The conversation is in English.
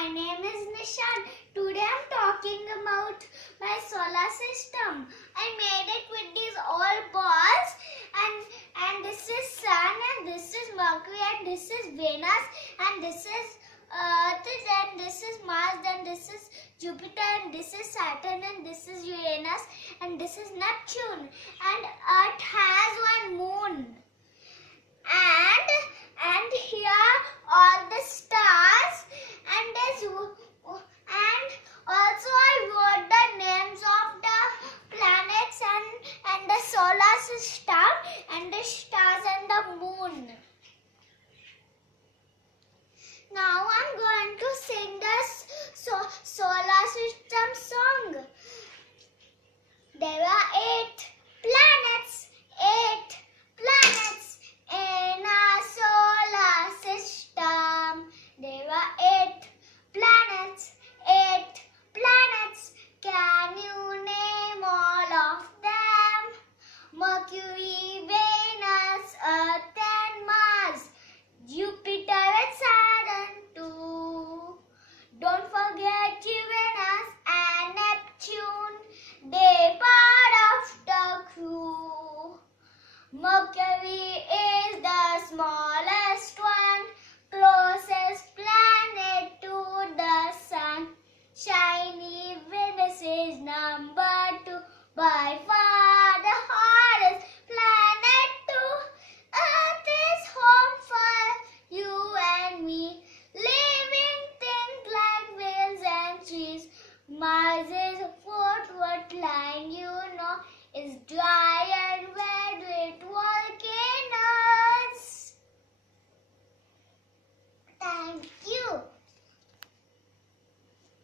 my name is Nishan. Today I'm talking about my solar system. I made it with these all balls and this is Sun and this is Mercury and this is Venus and this is Earth and this is Mars and this is Jupiter and this is Saturn and this is Uranus and this is Neptune and Earth has one moon. And here all the stars